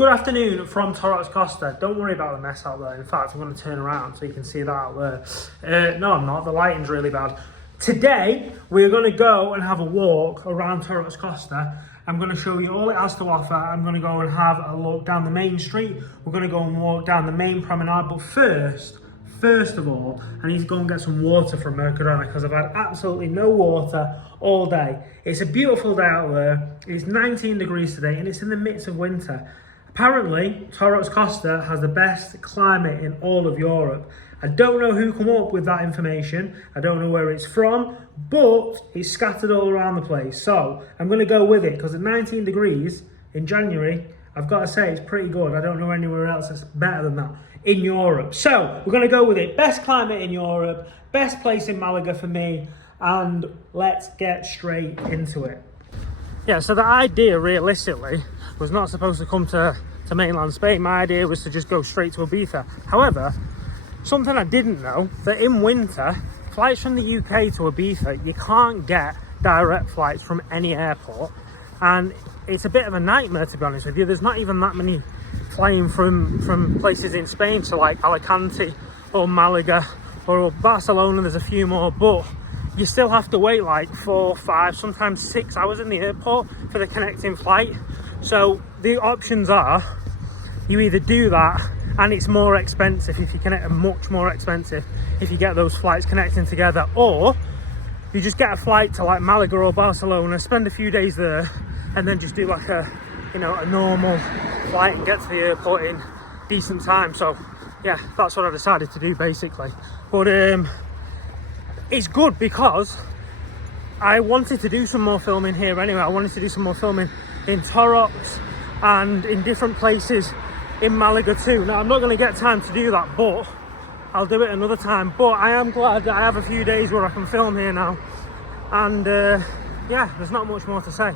Good afternoon from Torrox, Costa. Don't worry about the mess out there. In fact, I'm going to turn around so you can see that out there. No, I'm not. The lighting's really bad. Today, we're going to go and have a walk around Torrox, Costa. I'm going to show you all it has to offer. I'm going to go and have a look down the main street. We're going to go and walk down the main promenade. But first of all, I need to go and get some water from Mercadona because I've had absolutely no water all day. It's a beautiful day out there. It's 19 degrees today and it's in the midst of winter. Apparently, Torrox Costa has the best climate in all of Europe. I don't know who come up with that information. I don't know where it's from, but it's scattered all around the place. So I'm going to go with it because at 19 degrees in January, I've got to say it's pretty good. I don't know anywhere else that's better than that in Europe. So we're going to go with it. Best climate in Europe, best place in Malaga for me, and let's get straight into it. Yeah, so the idea realistically was not supposed to come to mainland Spain. My idea was to just go straight to Ibiza. However, something I didn't know, that in winter, flights from the UK to Ibiza, you can't get direct flights from any airport. And it's a bit of a nightmare, to be honest with you. There's not even that many flying from places in Spain to like Alicante or Malaga or Barcelona. There's a few more, but you still have to wait like 4, 5, sometimes 6 hours in the airport for the connecting flight. So the options are, you either do that and it's more expensive if you connect, much more expensive if you get those flights connecting together, or you just get a flight to like Malaga or Barcelona, spend a few days there, and then just do like a normal flight and get to the airport in decent time. So yeah, that's what I decided to do basically. But it's good because I wanted to do some more filming here anyway. I wanted to do some more filming in Torrox and in different places in Malaga too. Now I'm not going to get time to do that, but I'll do it another time. But I am glad that I have a few days where I can film here now. And yeah, there's not much more to say.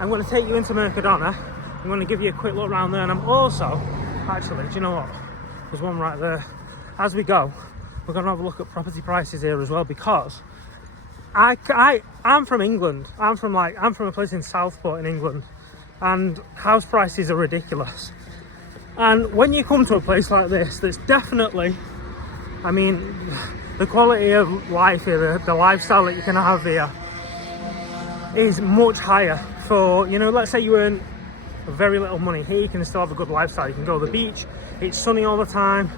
I'm going to take you into Mercadona. I'm going to give you a quick look around there, and I'm also, actually, do you know what? There's one right there. As we go, we're going to have a look at property prices here as well, because I'm from England. I'm from a place in Southport in England, and house prices are ridiculous. And when you come to a place like this, that's definitely, I mean, the quality of life here, the lifestyle that you can have here is much higher. For, you know, let's say you earn very little money here, you can still have a good lifestyle. You can go to the beach, it's sunny all the time,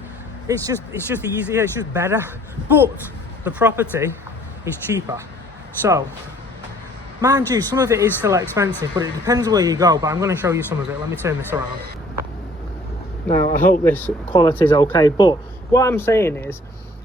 it's just easier, it's just better, but the property is cheaper. So mind you, some of it is still expensive, but it depends where you go. But I'm going to show you some of it. Let me turn this around. Now I hope this quality is okay, but what I'm saying is,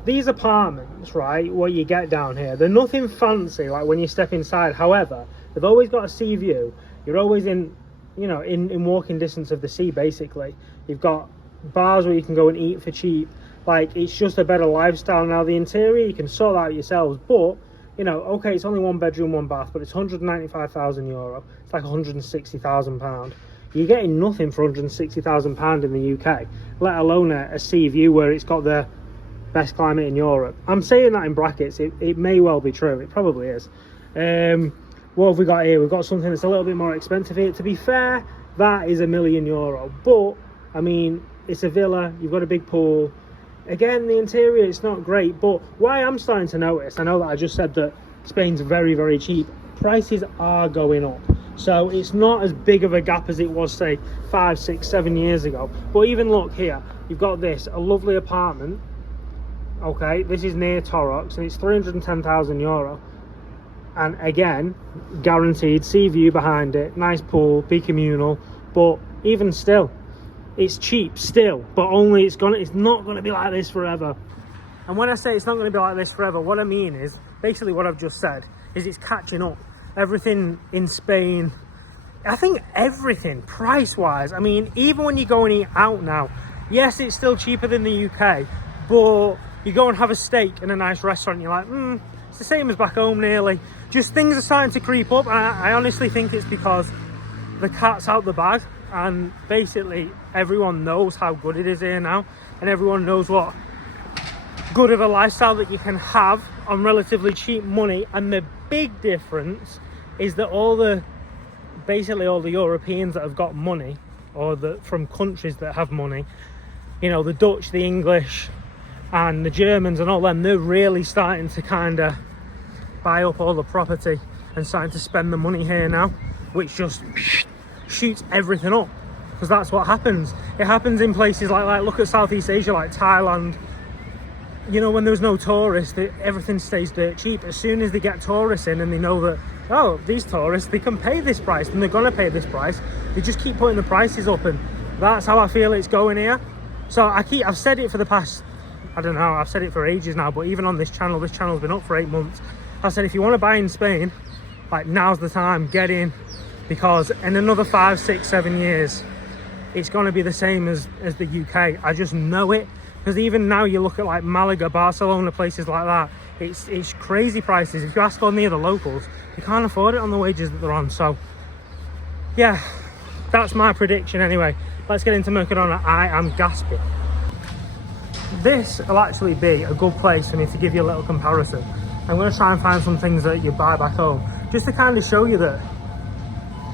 these apartments, right, what you get down here, they're nothing fancy like when you step inside. However, they've always got a sea view. You're always in, you know, in walking distance of the sea basically. You've got bars where you can go and eat for cheap. Like, it's just a better lifestyle. Now the interior you can sort that out yourselves, but you know, okay, it's only 1 bedroom, 1 bath, but it's €195,000. It's like £160,000. You're getting nothing for £160,000 in the UK, let alone a sea view where it's got the best climate in Europe. I'm saying that in brackets. It may well be true. It probably is. What have we got here? We've got something that's a little bit more expensive here. To be fair, that is €1 million. But I mean, it's a villa. You've got a big pool. Again, the interior, it's not great. But why I'm starting to notice, I know that I just said that Spain's very, very cheap. Prices are going up. So it's not as big of a gap as it was, say, 5, 6, 7 years ago. But even look here, you've got this, a lovely apartment. Okay, this is near Torrox, and it's €310,000. And again, guaranteed sea view behind it, nice pool, be communal. But even still, it's cheap still. But only it's not going to be like this forever. And when I say it's not going to be like this forever, what I mean is basically what I've just said is it's catching up. Everything in Spain, I think everything price-wise. I mean, even when you go and eat out now, yes, it's still cheaper than the UK, but you go and have a steak in a nice restaurant, you're like, it's the same as back home nearly. Just things are starting to creep up, and I honestly think it's because the cat's out the bag, and basically everyone knows how good it is here now, and everyone knows what good of a lifestyle that you can have on relatively cheap money. And the big difference is that basically all the Europeans that have got money or from countries that have money, you know, the Dutch, the English and the Germans and all them, they're really starting to kind of buy up all the property and starting to spend the money here now, which just shoots everything up, because that's what happens. It happens in places like look at Southeast Asia, like Thailand. You know, when there's no tourists, everything stays dirt cheap. As soon as they get tourists in and they know that, oh, these tourists, they can pay this price and they're gonna pay this price, they just keep putting the prices up, and that's how I feel it's going here. So I've said it for the past, I don't know, I've said it for ages now, but even on this channel's been up for 8 months. I said, if you want to buy in Spain, like, now's the time, get in, because in another 5, 6, 7 years, it's going to be the same as the UK. I just know it, because even now you look at like Malaga, Barcelona, places like that, it's crazy prices. If you ask any of the locals, you can't afford it on the wages that they're on. So yeah, that's my prediction anyway. Let's get into Mercadona. I am gasping. This will actually be a good place for me to give you a little comparison. I'm going to try and find some things that you buy back home, just to kind of show you that.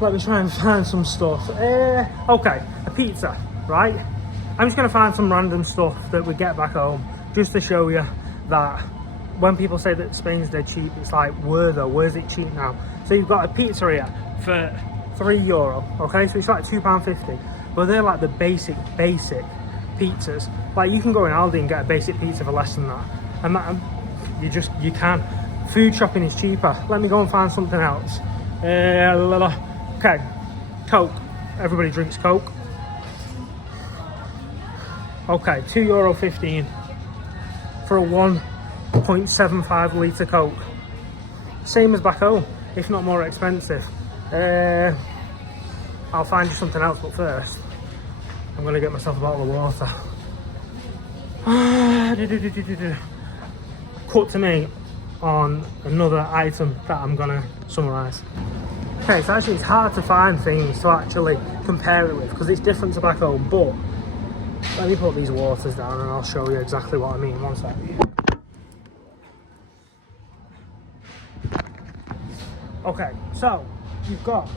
Let me try and find some stuff. Okay, a pizza, right? I'm just going to find some random stuff that we get back home, just to show you that when people say that Spain's dead cheap, it's like, where's it cheap now? So you've got a pizza here for €3, okay? So it's like £2.50, but they're like the basic pizzas. Like, you can go in Aldi and get a basic pizza for less than that, and that you can. Food shopping is cheaper. Let me go and find something else. Okay, Coke. Everybody drinks Coke. Okay, €2.15 for a 1.75 litre Coke. Same as back home, if not more expensive. I'll find you something else, but first I'm going to get myself a bottle of water. Cut to me on another item that I'm going to summarise. Okay, so actually it's hard to find things to actually compare it with, because it's different to back home, but let me put these waters down and I'll show you exactly what I mean. One sec. Okay, so you've got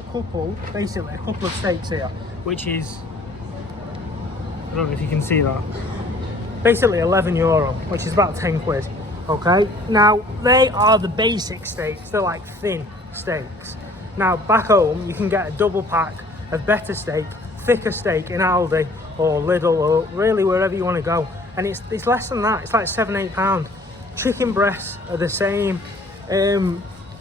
basically a couple of steaks here, which is, I don't know if you can see that, basically €11, which is about 10 quid. Okay, now they are the basic steaks, they're like thin steaks. Now back home you can get a double pack of better steak, thicker steak in Aldi or Lidl or really wherever you want to go, and it's less than that. It's like £7-8. Chicken breasts are the same.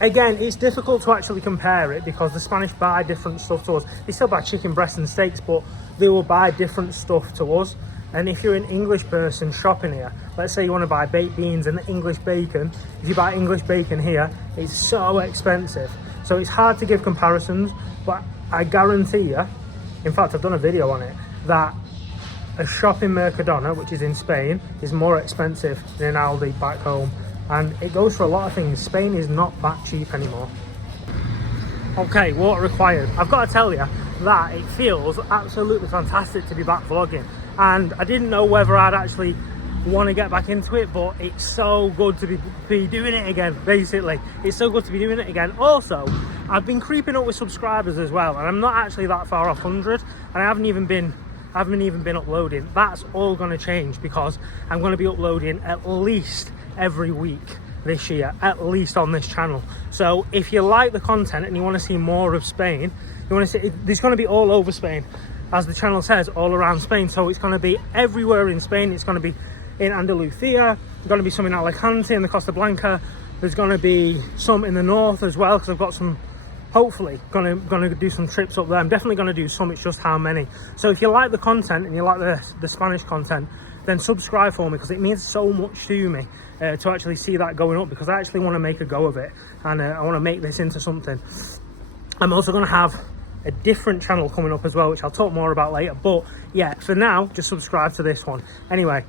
Again, it's difficult to actually compare it because the Spanish buy different stuff to us. They still buy chicken breasts and steaks, but they will buy different stuff to us. And if you're an English person shopping here, let's say you want to buy baked beans and English bacon, if you buy English bacon here, it's so expensive. So it's hard to give comparisons, but I guarantee you, in fact I've done a video on it, that a shop in Mercadona, which is in Spain, is more expensive than Aldi back home. And it goes for a lot of things. Spain is not that cheap anymore. Okay, water required. I've got to tell you that it feels absolutely fantastic to be back vlogging. And I didn't know whether I'd actually want to get back into it, but it's so good to be doing it again, basically. It's so good to be doing it again. Also, I've been creeping up with subscribers as well, and I'm not actually that far off 100, and I haven't even been uploading. That's all going to change, because I'm going to be uploading at least every week this year, at least on this channel. So if you like the content and you want to see more of Spain, you want to see, there's going to be all over Spain, as the channel says, all around Spain. So it's going to be everywhere in Spain. It's going to be in Andalusia, there's going to be some in Alicante and the Costa Blanca. There's going to be some in the north as well, because I've got some, hopefully going to do some trips up there. I'm definitely going to do some, it's just how many. So if you like the content and you like the Spanish content, then subscribe for me, because it means so much to me to actually see that going up, because I actually want to make a go of it, and I want to make this into something. I'm also going to have a different channel coming up as well, which I'll talk more about later, but yeah, for now just subscribe to this one. Anyway,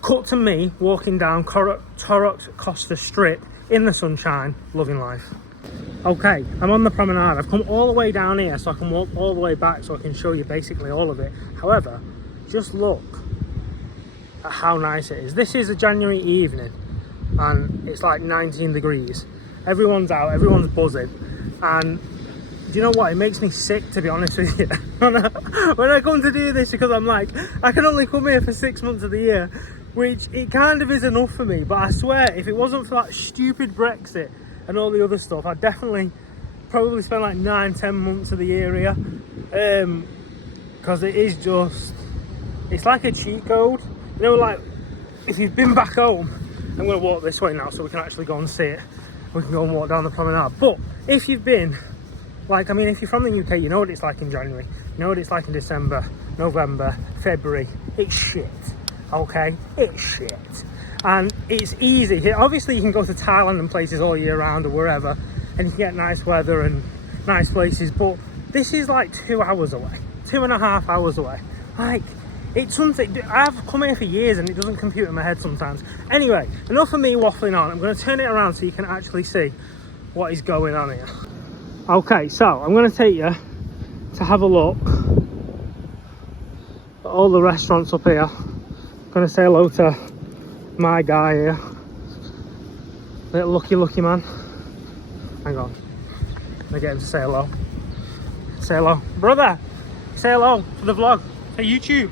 cut to me walking down Torrox Costa strip in the sunshine, loving life. Okay, I'm on the promenade. I've come all the way down here so I can walk all the way back, so I can show you basically all of it. However, just look at how nice it is. This is a January evening and it's like 19 degrees. Everyone's out, everyone's buzzing, and do you know what? It makes me sick, to be honest with you. When I come to do this, because I'm like, I can only come here for 6 months of the year, which it kind of is enough for me. But I swear, if it wasn't for that stupid Brexit and all the other stuff, I'd definitely probably spend like 9-10 months of the year here. Because it is just, it's like a cheat code. You know, like, if you've been back home, I'm going to walk this way now so we can actually go and see it. We can go and walk down the promenade. But if you've been, like, I mean, if you're from the UK, you know what it's like in January. You know what it's like in December, November, February. It's shit, okay? It's shit. And it's easy. Obviously, you can go to Thailand and places all year round or wherever, and you can get nice weather and nice places. But this is like 2 hours away, 2.5 hours away. Like, it's something, I've come here for years and it doesn't compute in my head sometimes. Anyway, enough of me waffling on. I'm going to turn it around so you can actually see what is going on here. Okay, so I'm going to take you to have a look at all the restaurants up here. I'm going to say hello to my guy here. Little lucky man. Hang on. I'm going to get him to say hello. Say hello. Brother, say hello to the vlog. Hey, YouTube.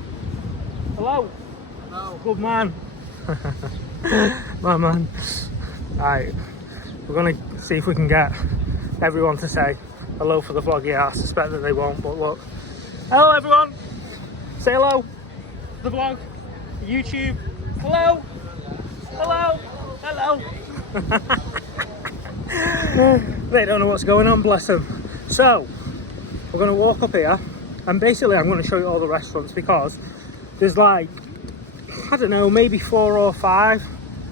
Hello. Hello. Good man. My man. Alright, we're going to see if we can get everyone to say hello for the vlog. Yeah, I suspect that they won't, but look. Hello everyone. Say hello to the vlog. YouTube. Hello. Hello. Hello. They don't know what's going on, bless them. So, we're going to walk up here and basically I'm going to show you all the restaurants because there's like, I don't know, maybe 4 or 5.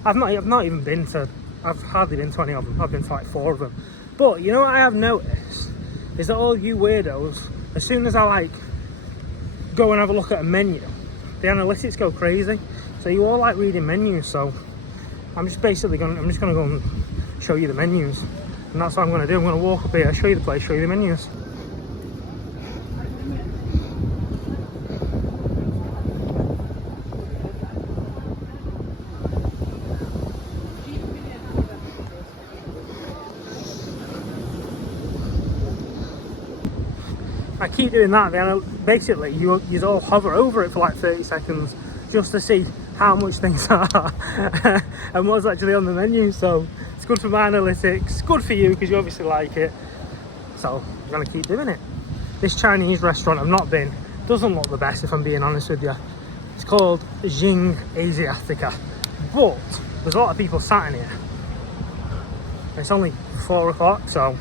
I've not even been to, I've hardly been to any of them. I've been to like 4 of them. But you know what I have noticed is that all you weirdos, as soon as I like go and have a look at a menu, the analytics go crazy. So you all like reading menus. So I'm just basically going to go and show you the menus, and that's what I'm going to do. I'm going to walk up here, show you the place, show you the menus. I keep doing that, then basically you all hover over it for like 30 seconds just to see how much things are and what's actually on the menu. So it's good for my analytics, good for you because you obviously like it. So I'm gonna keep doing it. This Chinese restaurant I've not been, doesn't look the best if I'm being honest with you. It's called Jing Asiatica, but there's a lot of people sat in here. It's only 4 o'clock, so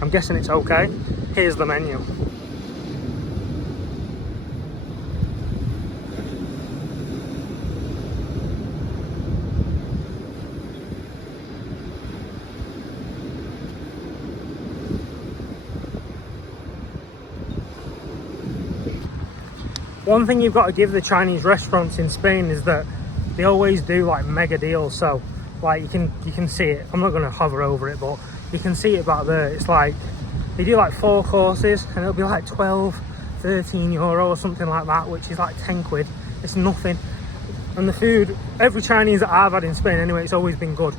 I'm guessing it's okay. Here's the menu. One thing you've got to give the Chinese restaurants in Spain is that they always do like mega deals. So like you can see it. I'm not going to hover over it, but you can see it back there. It's like they do like 4 courses and it'll be like 12, 13 euro or something like that, which is like 10 quid. It's nothing. And the food, every Chinese that I've had in Spain anyway, it's always been good.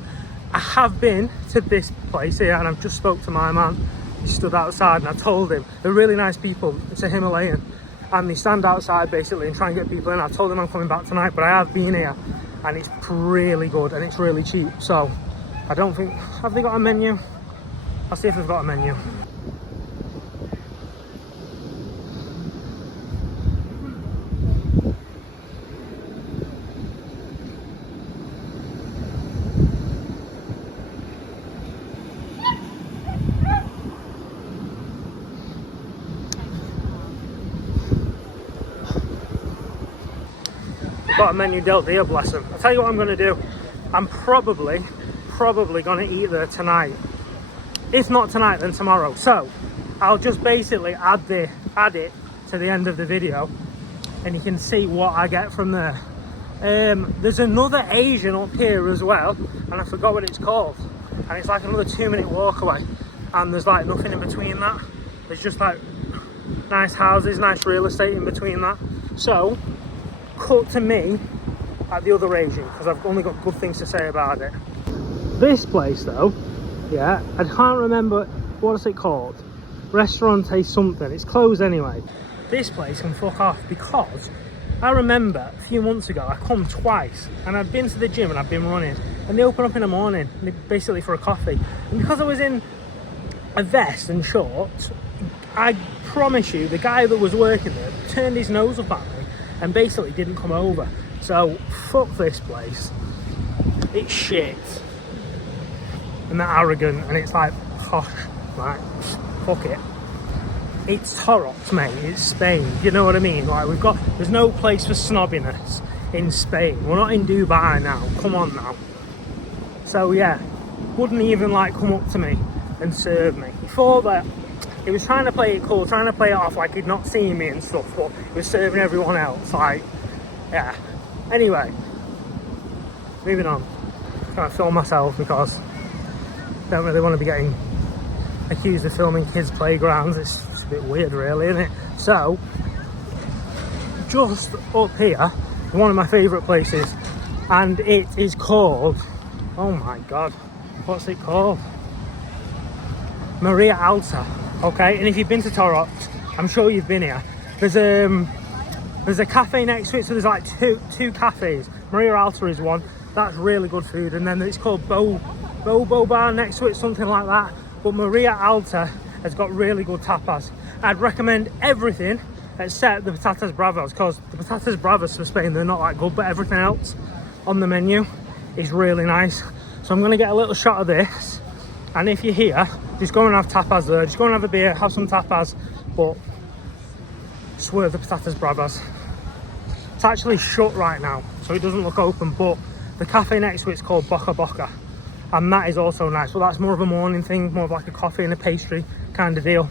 I have been to this place here and I've just spoke to my man. He stood outside and I told him, they're really nice people. It's a Himalayan. And they stand outside basically and try and get people in. I told them I'm coming back tonight, but I have been here and it's really good and it's really cheap. So I don't think, have they got a menu? I'll see if they've got a menu. Got a menu dealt here, bless them. I'll tell you what I'm going to do. I'm probably going to eat there tonight. If not tonight, then tomorrow. So I'll just basically add it to the end of the video and you can see what I get from there. There's another Asian up here as well and I forgot what it's called, and it's like another 2-minute walk away and there's like nothing in between that. There's just like nice houses, nice real estate in between that. So cut to me at the other Asian because I've only got good things to say about it. This place though, yeah, I can't remember, what is it called? Restaurante something. It's closed anyway. This place can fuck off, because I remember a few months ago I come twice and I'd been to the gym and I'd been running, and they open up in the morning basically for a coffee, and because I was in a vest and shorts, I promise you the guy that was working there turned his nose up at me and basically didn't come over. So fuck this place. It's shit and they're arrogant, and it's like, posh, like, fuck it. It's Torrox, mate. It's Spain. You know what I mean? Like, there's no place for snobbiness in Spain. We're not in Dubai now. Come on now. So yeah, wouldn't even like come up to me and serve me. Before that, he was trying to play it cool, trying to play it off like he'd not seen me and stuff, but he was serving everyone else. Like, yeah. Anyway, moving on. I'm trying to film myself because I don't really want to be getting accused of filming kids' playgrounds. It's a bit weird, really, isn't it? So, just up here, one of my favourite places, and it is called, oh my god, what's it called? Maria Alta. Okay, and if you've been to Torrox, I'm sure you've been here. There's a cafe next to it, so there's like two cafes. Maria Alta is one. That's really good food, and then it's called Bobo Bar next to it, something like that. But Maria Alta has got really good tapas. I'd recommend everything except the patatas bravas, because the patatas bravas for Spain, they're not that good, but everything else on the menu is really nice. So I'm going to get a little shot of this, and if you're here, just go and have tapas there. Just go and have a beer, have some tapas, but swerve the patatas bravas. It's actually shut right now, so it doesn't look open, but the cafe next to it's called Boca Boca, and that is also nice. But that's more of a morning thing, more of like a coffee and a pastry kind of deal.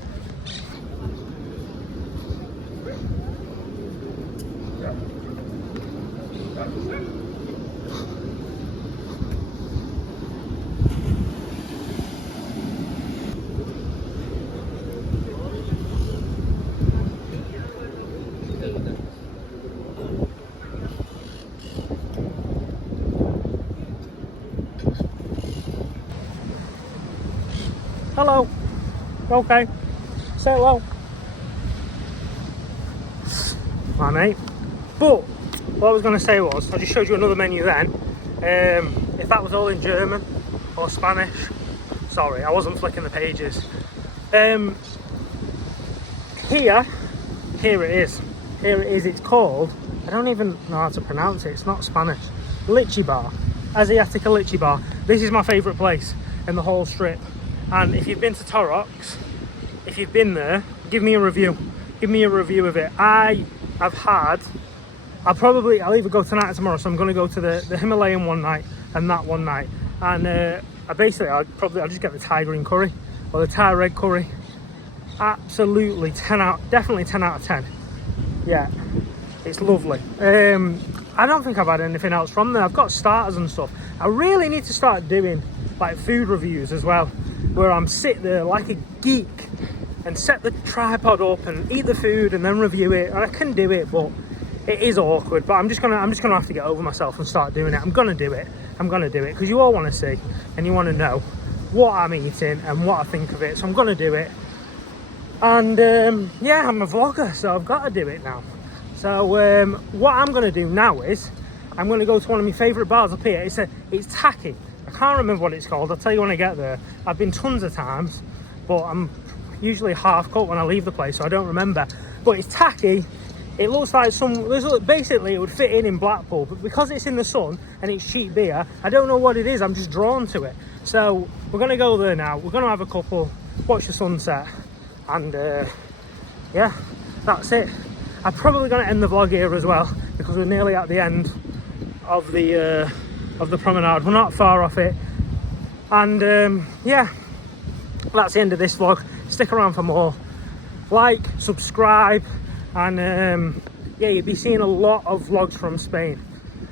Hello. Okay. Say hello. My mate. But what I was going to say was, I just showed you another menu then. If that was all in German or Spanish, sorry, I wasn't flicking the pages. Here it is. Here it is. It's called, I don't even know how to pronounce it. It's not Spanish. Lychee Bar. Asiatica Lychee Bar. This is my favourite place in the whole strip. And if you've been to Torrox, if you've been there, give me a review. Give me a review of it. I'll either go tonight or tomorrow. So I'm going to go to the Himalayan one night and that one night. And I'll just get the Thai green curry or the Thai red curry. Absolutely definitely 10 out of 10. Yeah, it's lovely. I don't think I've had anything else from there. I've got starters and stuff. I really need to start doing like food reviews as well, where I'm sit there like a geek and set the tripod up and eat the food and then review it. And I can do it, but it is awkward. But I'm just gonna have to get over myself and start doing it. I'm gonna do it because you all want to see and you want to know what I'm eating and what I think of it. So I'm gonna do it. And yeah, I'm a vlogger, so I've got to do it now. So what I'm gonna do now is I'm gonna go to one of my favourite bars up here. It's tacky. I can't remember what it's called. I'll tell you when I get there. I've been tons of times, but I'm usually half cut when I leave the place, so I don't remember. But it's tacky. It looks like basically it would fit in Blackpool, but because it's in the sun and it's cheap beer, I don't know what it is. I'm just drawn to it. So we're gonna go there now. We're gonna have a couple, watch the sunset, and yeah, that's it. I'm probably gonna end the vlog here as well because we're nearly at the end of the promenade. We're not far off it, and yeah, that's the end of this vlog. Stick around for more. Like, subscribe, and yeah, you'll be seeing a lot of vlogs from Spain.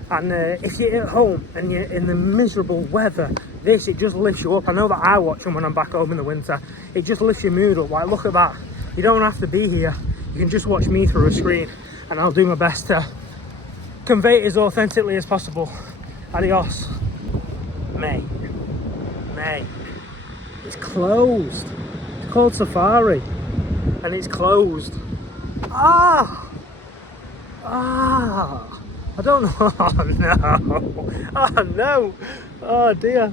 And if you're at home and you're in the miserable weather, it just lifts you up. I know that I watch them when I'm back home in the winter. It just lifts your mood up. Like, look at that. You don't have to be here. You can just watch me through a screen, and I'll do my best to convey it as authentically as possible. Adios. Mate. It's closed. called Safari, and it's closed. Ah! I don't know. Oh no! Oh no! Oh dear!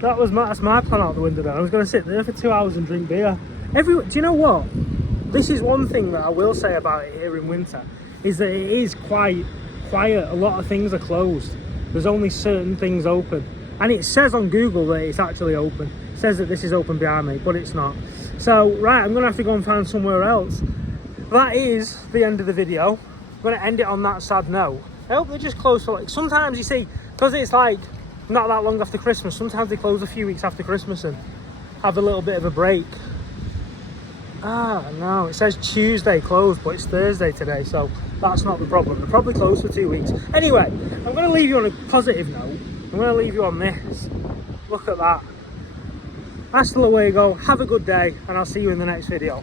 That's my plan out the window now. I was going to sit there for 2 hours and drink beer. Do you know what? This is one thing that I will say about it here in winter, is that it is quite quiet. A lot of things are closed. There's only certain things open. And it says on Google that it's actually open. It says that this is open behind me, but it's not. So, right, I'm going to have to go and find somewhere else. That is the end of the video. I'm going to end it on that sad note. I hope they just close for like, sometimes you see, because it's like not that long after Christmas, sometimes they close a few weeks after Christmas and have a little bit of a break. Ah, no, it says Tuesday closed, but it's Thursday today, so that's not the problem. They're probably closed for 2 weeks. Anyway, I'm going to leave you on a positive note. I'm going to leave you on this. Look at that. Hasta luego, have a good day, and I'll see you in the next video.